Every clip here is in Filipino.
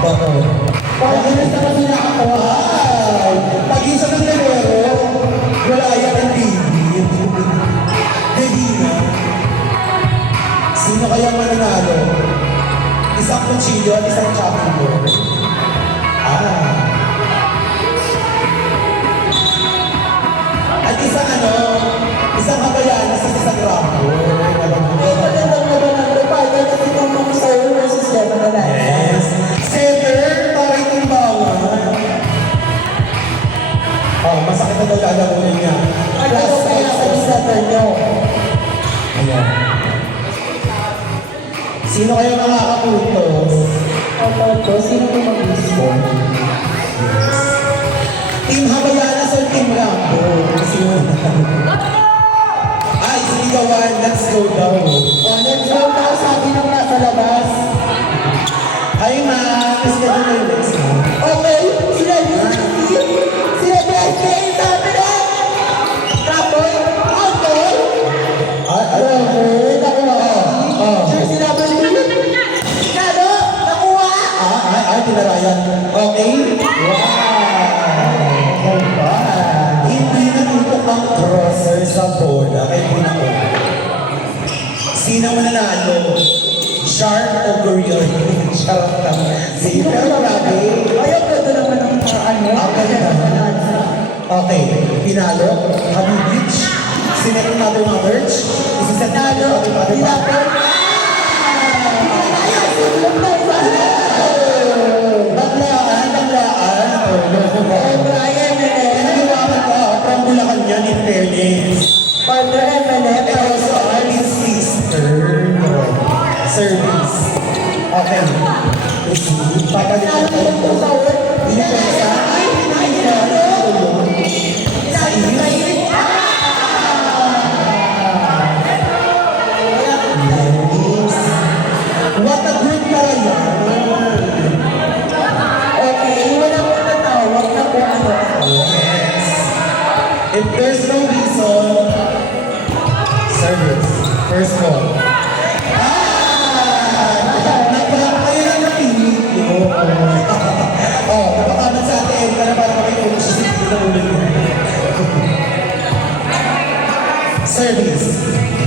Oo. Pag-inis na kasi nakakuha. Pag-isa ng lalero, wala yan ang David. Davina. Sino kaya mananalo? Isang kutsilyo at isang chopping board. At isang kabayan sa isang rambo. Yes. Sever, taray timbangan. Masakit na daw lalamunin niya. Ayan. Sino kayo makakaputos? Sino ko mag-gusto? Team Habayanas or Team Rambo? Sino? Ay, sinigawan. Let's go daw. Let's go daw, sabi nung nasa labas. Hi, ma'am. Schedule na yung next mo. Okay, sinabi sabi na. Tapos, okay. Sure, sinabi niyo. Kano, nakuha. Tinarayan. Okay? Hindi natutok ang crosser sa bola kay Pinako. Sino mananalo? Shark o gorilla? Shark lang. Pero grabe. Ayaw ka doon naman ang Okay. Pinalo. Habibich. Sinet natin mga birch. Isiset natin ang ating Pinapon. Brian, Nagawakan ka. From Bulacan yan in fairness. Partner MNF. And also, artist sister. Service. Okay. Papalitan ko. Hindi ko isa. Sa iyo. What a group na yan. Okay, wala ko natawag na kung ano. Yes. If there's no reason, service. First call. Kayo lang napilit yun. Napakaman sa atin. Para makitulog siya sa hindi na ulit yun. Service.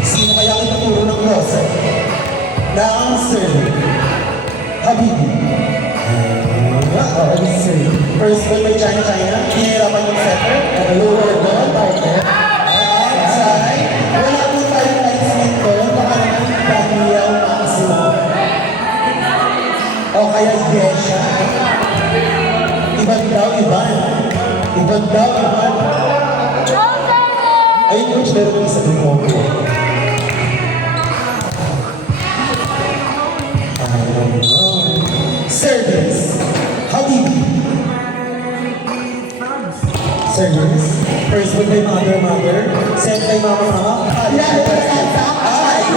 Sino kaya ang ituturo ng crosser? Na ang serve. Habibi. First ball may China. Hinihirapan yung setter. Lower ball. Outside. Wala po tayong placement doon. Baka naman Daniel Maximo. O kaya Gesha. Iban daw. Ayun, coach, meron isa doon mo. Service. Habibi. Service. First one kay mother. Second kay mama. Ay,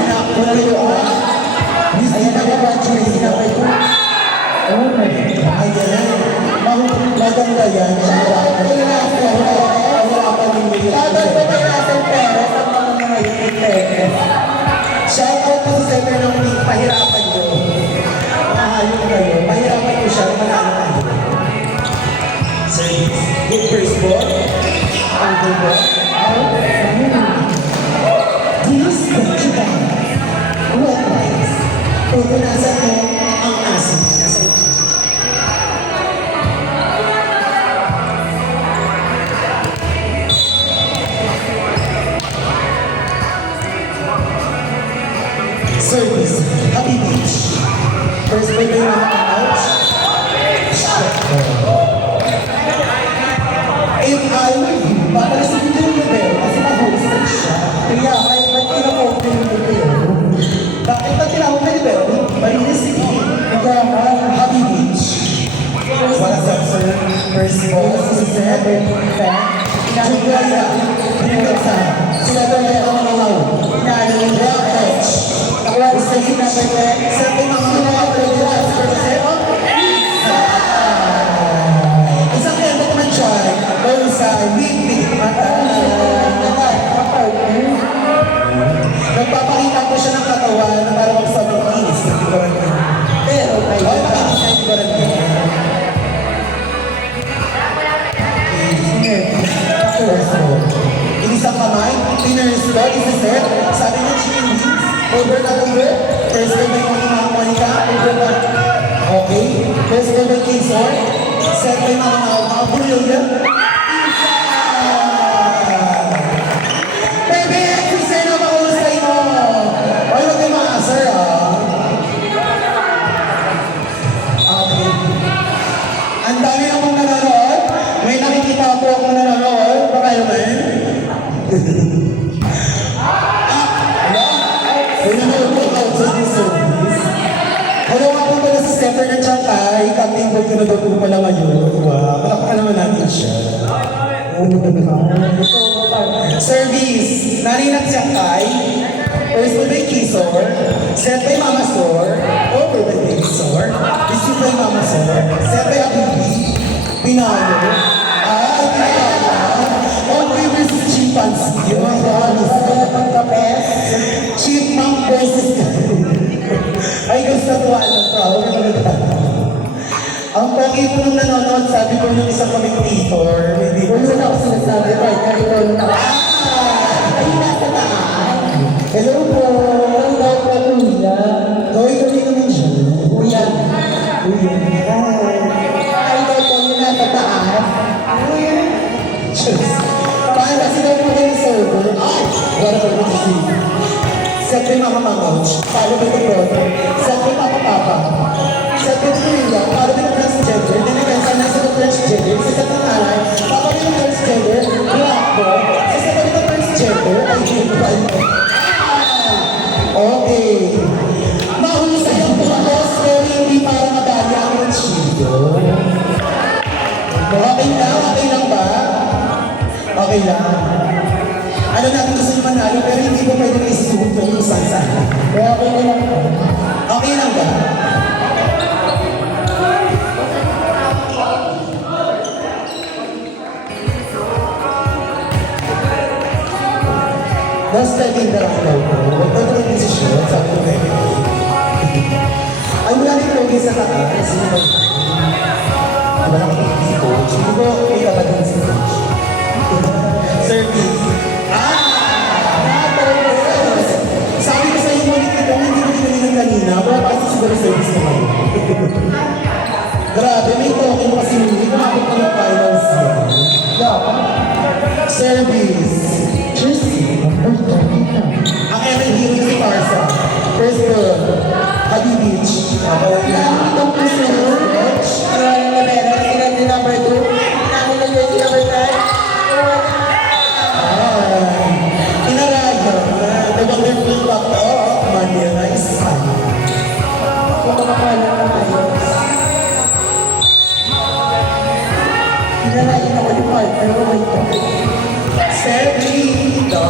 nakula yun. Ayan na graduate na kayo. Ayan. Maganda yan. Shout out po sa center ng league. Pahirapan nyo. Mahayong kayo. Pahirapan nyo siya. Manalo kayo. Service. Good first ball. Good ball. Please don't you down. What lies? Pupunasan mo ang asin na sa ito. Service. Happy Beach. First play kayo ng ouch. If I were you, papalasin ko yung libero kasi mag-hosted siya. Kaya, may kinakot yung libero. Bakit pag tinawag na libero? Malinis si Kim. Happy Beach. What's up, sir? First ball. Julia. Pinagkatsa. Sila daw yung mga malaw. Rocketch. Isa yung sa mga isang kaya naman siya. Sa big mata. Nagpapakita ko siya ng katawan na parang magsabi, pero kayo. Hindi ba rin Set by Mama Brilliant. Baby, si Sena mahusay mo. Ay, huwag kayo maasar Okay. Ang dami namang nanonood. May nakikita po akong nanonood. Baka naman. May nanonood po ako sa service. Hello nga po pala sa Stepper ng Chankay. Captain Boy ko na daw po pala ngayon. Wow, palakpakan naman natin siya. Service, Nanay ng Chankay. First by Kisor. Set by Mama Sor. Over by Kisor. Receive by Mama Sor. Set by Abibi. Pinalo. Pinalo. Okay versus Chimpanzee. Yung mga ang kapes. Chipmunk versus ay, gusto ko alam ko. Ang pogi po nung nanonood, sabi ko nung isang commentator, hindi ko na ako sinasabi ko, ay ko na ay nasa taas. Hello po. Ang daw po, kuya. Gawin ko rin naman siya. Kuya. Kuya. Ay daw po yung nasa taas. Diyos. Paano kasi daw po kayo server? Ay! Wala ko naman kasi. Set by Mama Mamouch, follow by the brother. Set by Papa Papa. Set by the Kuya, follow by the transgender. Then again, sa nasa the transgender, sa set ng nanay, papa by the transgender, black boy, sa set by the transgender, ay hindi ba ito? Okay. Mahusay ang tumakos, pero hindi para madali ang machido. Okay lang ba? Okay lang. Ano natin gusto yung manalo, pero hindi ko pwede na isusunod yung isang sana. Kaya okay na lang. Okay lang ba? Basta din na lang daw ko. Huwag ko naman desisyon. Sabi ko pwede. Ay, wala rin pogi sa taas. Sino ba? Wala ko si coach. Hindi ko may kapatid si coach. Service. Sabi ko sa iyo, hindi ko pinilinan kanina, wala pa kasi siguro service naman. Grabe, may token kasi hindi ko makapag ng finals yan. Service. Ang ML hero si Parsa. First girl, Habibich. Itong puso, Maraming na meron, sinandi number 2, namin na yung number 9. The wonderful factor of Manila is fine. Kung makakala na ayos. Pinalain ako yung partner ko ito. Sergito.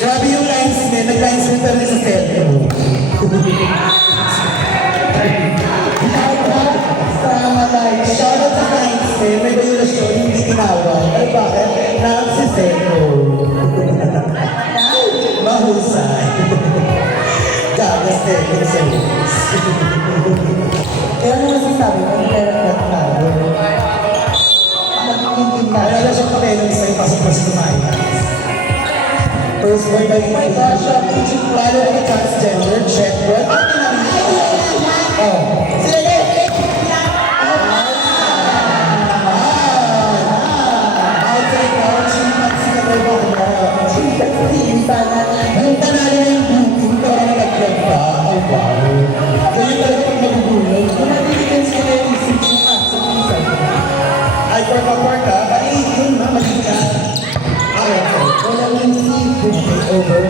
Grabe yung linesman. Nag-linesman pa rin sa Sergio. Shoutout sa linesman. May violasyon, hindi tinawag. Ay bakit? Si Sergio. Mahusay. Gagas Sergio Service. Kaya ano masasabi mo? Ang meron na tayo. Alala siyang pamelong sa'yo, pasok-pasok kumain. First word by my gosh, follow the transgender, check what? Sige! Outside out, chimpanzee na kayo ba? Chimpanzee, yung panalo na yung booking, pero nag-vlog pa. Oh, wow. Kaya talaga pag magugulay, kung nabibigyan sila yung isip yung asa, ay, porka, bali, yun, mali ka. Wala lang si over.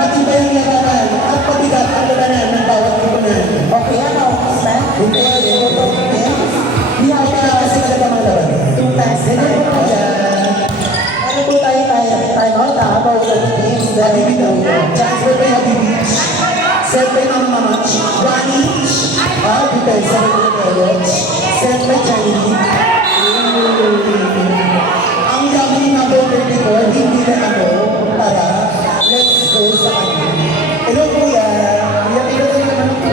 Matibay ang labanan at pabigat ang labanan ng bawat labanan. Okay, ano? Hindi. Hindi ako na kasi kalaban ang labanan. Ganyan po yan. Ano po tayo? About the teams. Habibit. Transfer by Habibit. Set by Mama Mamach. One each. Depends sa mga college. Set by Johnny. Ang yummy number 34, hindi na ako para let's go sa akin. Hello kuya. Iyak-iyak ka naman ako.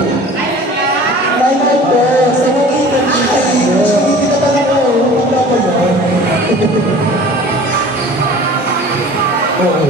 Like out po. Sa mga interview. Hindi kita pa ako. Wala ko yun. Oo.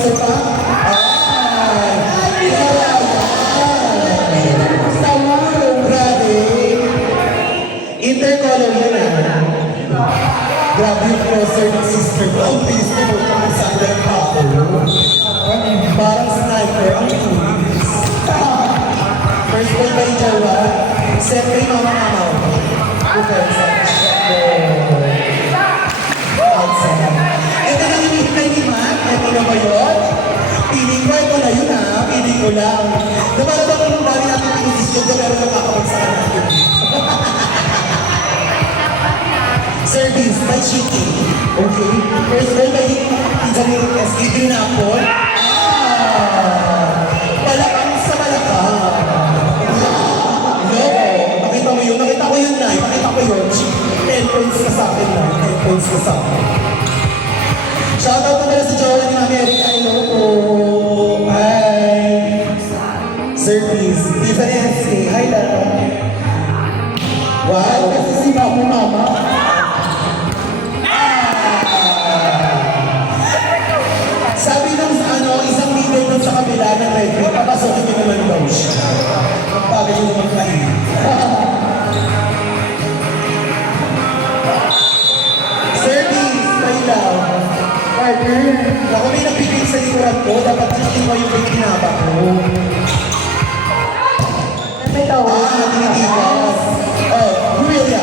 isa pa. Ay, sama. Grabe. Intercolor yun ah. Grabe yung crosser ng sister ko. Ang bilis ko mo kung saan ng ako. Parang sniper ang tulis. First ball kay Jawa. Second kay Mama Mama. Defense. Outside. Ito na yung hintay ni Matt. Ito na ba yun? Piling ko, ito na yun ha. Piling ko lang. Naman ba kung dami natin pinisisyon ko pero nakakapagsakan natin. Service by Chiki. Okay. First ball kay Ijanil SK. Dinapon. Palakang sa malakang. Nakita mo yun? Nakita ko yun na. Nakita ko yun. 10 points ka sa akin na. 10 points ka sa akin. Shoutout na pala sa jowa ni Mami Eric. Hello po. Hi. Service. Difference. Hi lang. Wow. Kasi si Mama Mama. Sabi ng isang leader dun sa kabila ng Red Bull, papasokin nyo naman daw siya. Bagay nyo naman kayo. Service, Maylaw. Partner, ako may nagpipig sa likuran ko, dapat tinutin mo yung pinaba ko. May tawag. Tinitigas. Oh, Julia.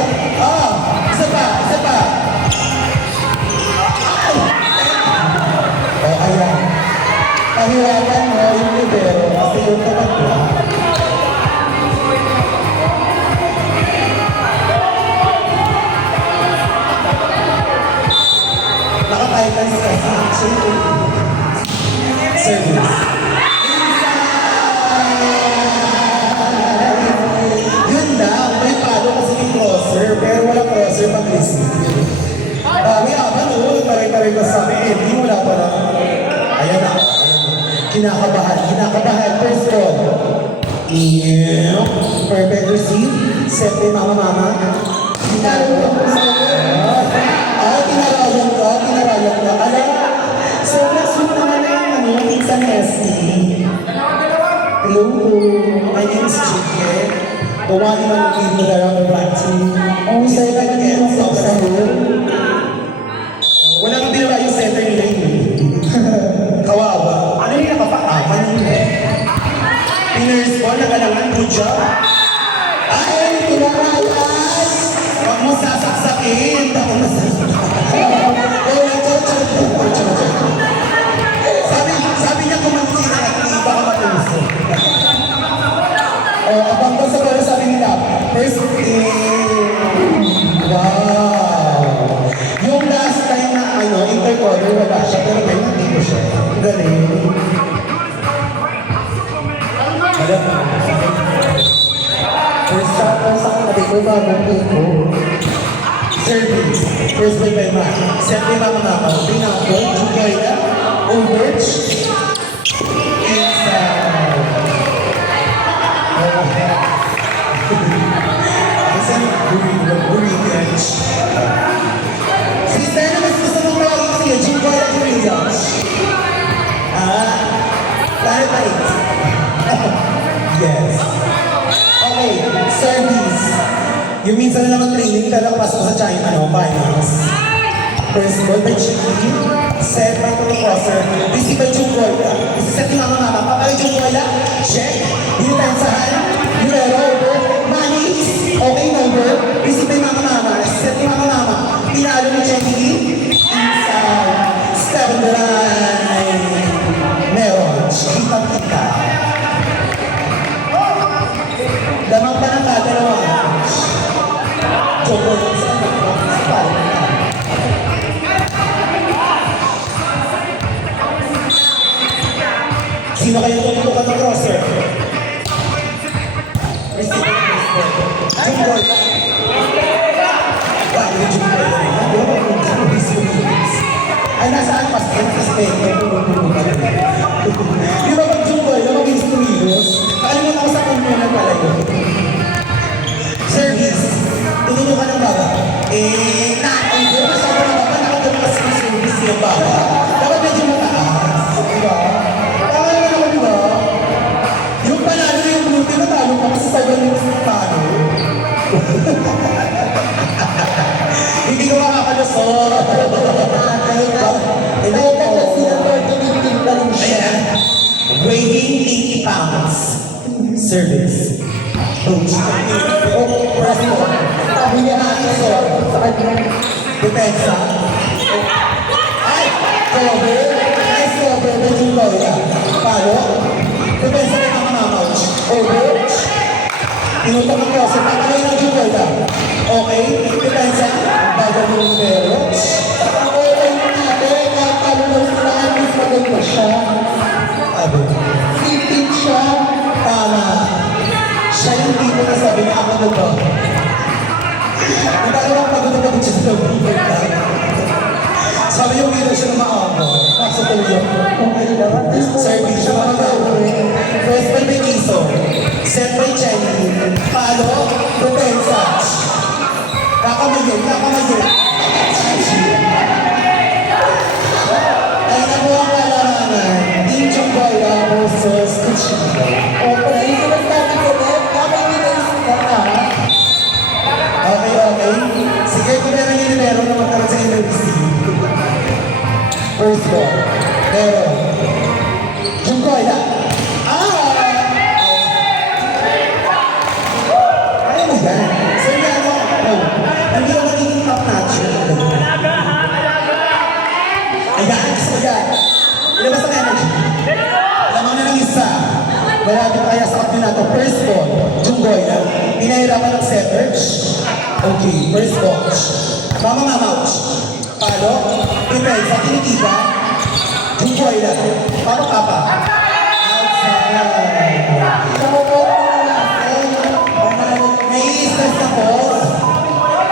Isa pa, isa pa. Oh, ayan. Pahiwagan mo yung libero kasi yung tumatlo. Naka-titles kasi. Service. Yun lang. May palo kasi yung crosser. Pero walang crosser pag listening. May aban o. Taray-taray ka sa amin. Hindi wala pa na. Ayan na. Kinakabahan. Kinakabahan. First ball. Perfect receive. Set kay Mama Mama. Kinarayan ka. Kinarayan ka. Alam. So, sweet naman na yung pizza Nesty. Hello. My name is Chicken. The one who will give me the round of black tea. Ang saya ka Again, naman sa sa'yo. Wala nang binawa yung center nila yun. Kawawa. Ano yung nakapaaman yun? Pinners ko, nagalangan, good job. Ay, pinakalas! Huwag mo sasaksakin. Ako masasaksakin. Sabi niya kumansin na hindi baka matuso. Abang ko sa pala sabi nila, first wow! Yung last time na intercolor, wala siya, pero may nandito siya. Galing. Alam mo. First shot ko sa kanabi ko, babang ko. Service. First ball by Matt. Set by Mama Mama. Pinapol. Jugoyla. Overch. Inside. Isang Burrich. Sister, na mas gusto mong tawagin siya. Jugoyla Burrich. Clarify. Yes. Okay. Service. Yung minsan na naman training, talagang pasok sa China, finals. First ball by Chiki, set by Tony Crosser, receive by Jungkoyla. Set ni Mama Mama, papay Jungkoyla, check, dinipensahan, Yurero, over, Manis, okay number, receive by Mama Mama, set ni Mama Mama, pinalo ni Chiki, inside, step on the line, meron, kita-kita. Lamang pa ng kadalawa. Sino kaya tututukan ng crosser? Receive the baseball. Jungkoy. Wow, yung Jungkoy. Ay, nasaan pa? Di ba pag Jungkoy, maging stumilos? Kalimutan ko sa kanya na pala yun. Service. Tututukan ng baba. Ang masyado na baba, nakagod pa sa service yung baba. Dapat medyo mataas. Diba? Hindi ko makakalusot. Hindi Kahit ko. kasi na 30 pa rin siya. Ayan. Weighing 80 pounds. Service. Coach. Press mo. Sabi niya natin sa kanya. Depensa. Ay! Cover. Nice cover. Medyo loya. Palo. Depensa na mga mamouch. Over. Inutok ang kasi. Patuloy ng Jugola. Okay. Depensa. Bago mo yung pero. Ang okay natin, nakapalo sila, mas maganda siya. Sabi. Sipin siya. Tama. Siya yung tipo na sabi niya ako na to. Nagkakaroon pagod na pagod siya sa loob. Sabi yung hero siya na maamo. Nasa tulog. Okay naman. Service siya mga gawin. First by Bequiso. Set by Chenny. Palo. Depensa. Kakamayin. Kakamayin. Ay na po ang kalamangan. Team Chonggoya versus Kuchino. Okay, sinasabi ko rin, bakit ninaisip ka na? Okay, okay. Sige, kung meron yung numero na magkaroon sa university. First ball. Meron. Jungkoy na. Kaya mo yan. So yan ako. Oh, hindi ako magiging top notch. Ayan, gusto ko yan. Ilabas ang energy. Lamang na ng isa. Malapit kaya sa kapit na ito. First ball. Jungkoy na. Pinahirapan ng setters. Okay, first ball. Mama mamouch. Palo. Depensa. Tinitiba. Jungkoy na. Palo papa. Outside. Nai-stress na po.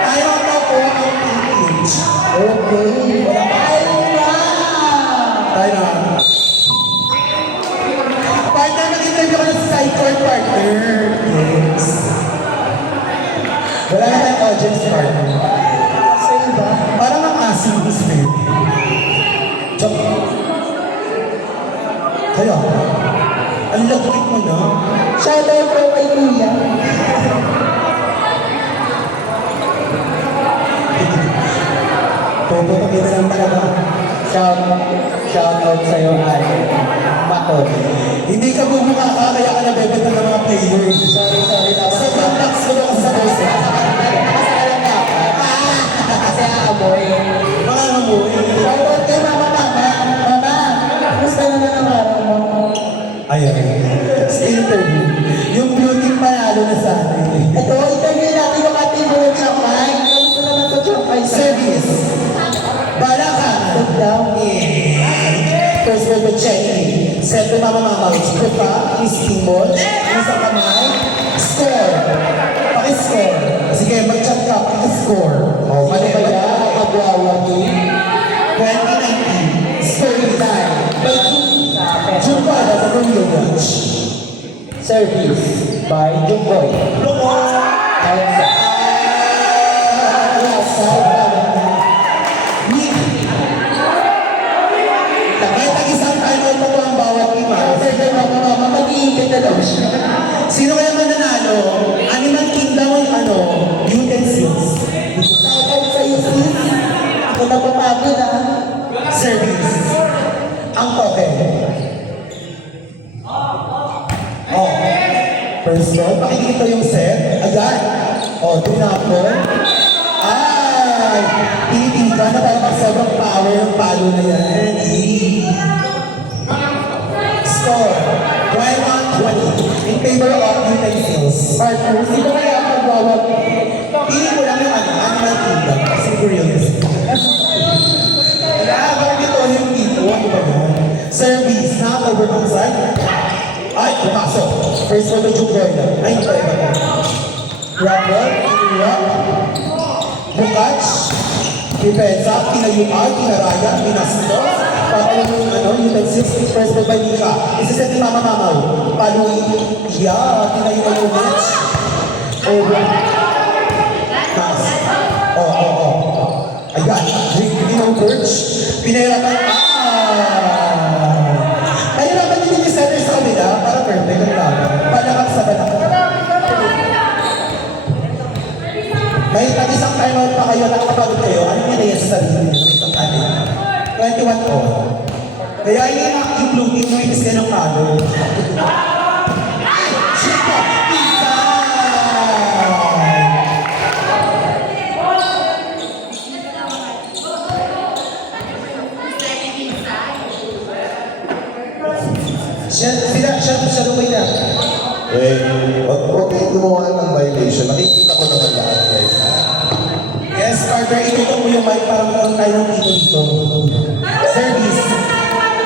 Ayaw na po ang PH. Okay. Wala pa. Tayo na. Partner, nag-interview ka na sa side court, partner. Yes. Wala na tayong audience, partner. Sa iba, Parang ang asim ni Smith. Chok. Kaya, ang lagkit mo na. shoutout po kay Kuya. Puputok kita lang talaga. Shoutout sa'yo, Ay. Makot. Hindi ka bumuka ka, kaya ka nabebenta ng mga players. Sorry, Sobrang tax mo lang sa boss. Nakasalan na ako. Kasi aamoy. Mga ngamoy. Shoutout kay Mama. Gusto naman ang araw mo. Ayan. Sa interview. Yung beauty panalo na sa atin. Ito, interview natin yung ating buong Champay. Gusto naman sa Champay. Service. Bala ka. Sit down. First one with checking. Set to mama mama. Pupa, istimbol. Isa kamay. Score. Paki-score. Sige, mag-chat ka. Paki-score. O, mali ba yan? Magwawagi. 2019. Story time. Jumpa na sa Romeo Beach. Service by Jumboy. Outside. May tag-isang time out pa po ang bawat lima. Outside na Mama, mag-iipit na daw siya. Sino kaya mananalo? Animal Kingdom o yung utensils? Shoutout sa'yo, sis. Ako na papagod, ah. Service. Ang token. Oh. First one, pakikita yung set. Ayan. Oh, tinapon. Ay! Tinitika na parang sobrang power ng palo na yan. Score. 21-20. In favor of utensils. Partner, sino kaya ang magwawag? Pili ko lang yung Animal Kingdom. Kasi curious. Wala, bakit ito yung dito? Ano ba yun? Service, not over outside. Ay, pumasok. First one to Jugorna. Ay, ito, iba. Rumble, Rock, Bukach, Depensa, Kinayuan, Kinaraya, Pinastos, Papalong yung utensils, first one by Mika. Isiset ni Mama Mamaw. Palong, yeah, Kinayuan yung match. Over. Pass. Ayan, drink ng birch. Pinahirapan. Pahirapan din yung center sa kabila para perfect ang laban. Palakap sa balakap. May tag-isang timeout pa kayo, nakakapagod kayo. Kaya yung blue team mo, inis ka ng palo. Chico, siya lumay na. Huwag kayong gumawa ng violation. Nakikita ko naman lahat, guys. Yes, Carter, itutok mo yung mic para magkaroon tayo ng dito. Service.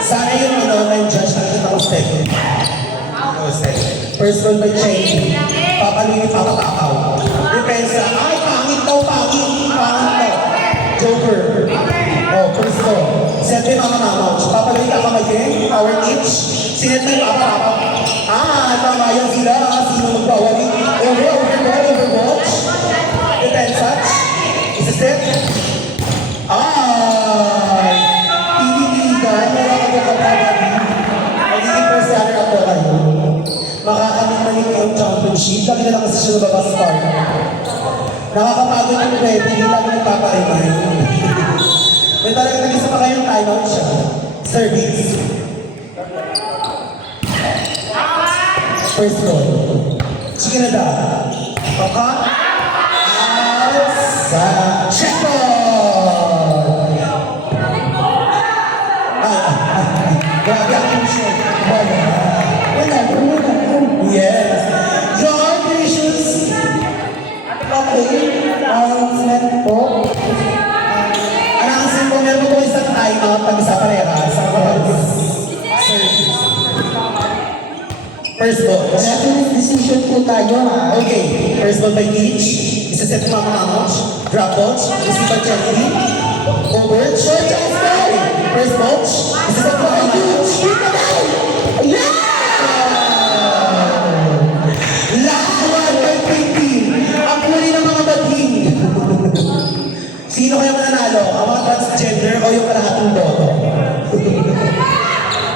Sana yung judge nakikita ko second. First one by Cheney. Papaluin, papatakaw. Depensa. Ay, pangit daw, pangit. Pangit daw. Joker. Oh, first one. Set kay Mama Mama. Papaluin ka kamay din. Power itch. Sinet na yung apa-apa. Tama yan sila. Sino magpawali? Overwatch. Depensa. Isa-set. Ay! Piniligan. Wala ka na kapagagi. Magiging first runner up na kayo. Makakamit na yung championship. Lagi na lang kasi siya nababas star. Nakakapagod yung ready. Hindi lang nagpaparimay. May talagang nag-isa pa kayong timeout siya. Service. First ball. Sige na da. Paka. Sa check ball. Grabe ang puso. Wala. Yes. John Gracious. Okay. Announcement po. Announcement po. Meron po isang time-out pag isa pareha. Sa first ball. National decision po tayo, ha? Okay. First ball by each. Isa-set mo mga mamos. Drop balls. Receive by Cheney. Over. Short chance ball. First ball. Isa-set mo by each. Lawan by Pinky. Ang huli ng mga bading. Sino kaya mananalo? Ang mga transgender o yung kalahating boto?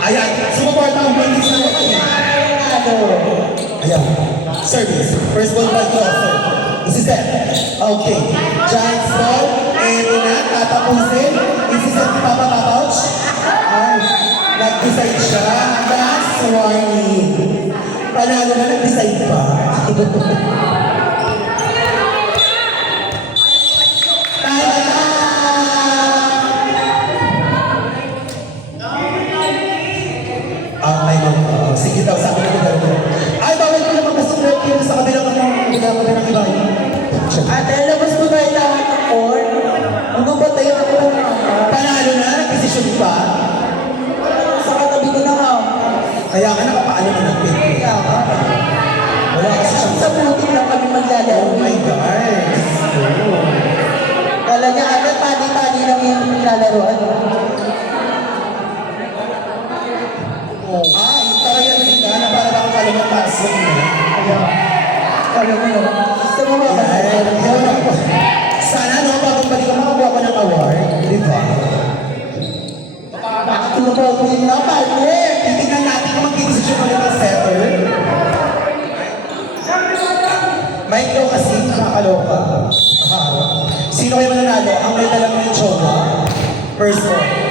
Ayan. Sumuporta ang Pinky sa mga. Ayan. Service. First ball by Crawford. Isa-set. Okay. Chance ball. And na, tatapusin. Isa-set ni Papa Papouch. Ay, nag-decide siya. Last warning. Panalo na, nag-decide pa. Tama na! May mga, sige daw, sabi ko gano'n. Ay, bawal ko naman kasi yun sa kabilang ng iba. Ate, labas mo tayo lahat ng court. Hanggang ba tayo na lang? Panalo na, nag-desisyon pa. Sa katabi ko na nga. Kaya ka nakapaano mo ng pin. Kaya ka. Wala kasi siyang Sa putin lang kami maglalaro. Oh my God. Kala niya agad, padi-padi lang yung nilalaroan. Ay, talagang sila na para bang kalimang paso niya. Kala mo no? Gusto mo ba? Sana no, bagong balik ka makakuha ko ng award. Di ba? Bakit tumapagin na, partner? Titignan natin kung mag-desisyon ulit ang setter. Mike daw kasi, nakakaloka. Sino kayo mananalo? Ang may dalang ng chowa. First one.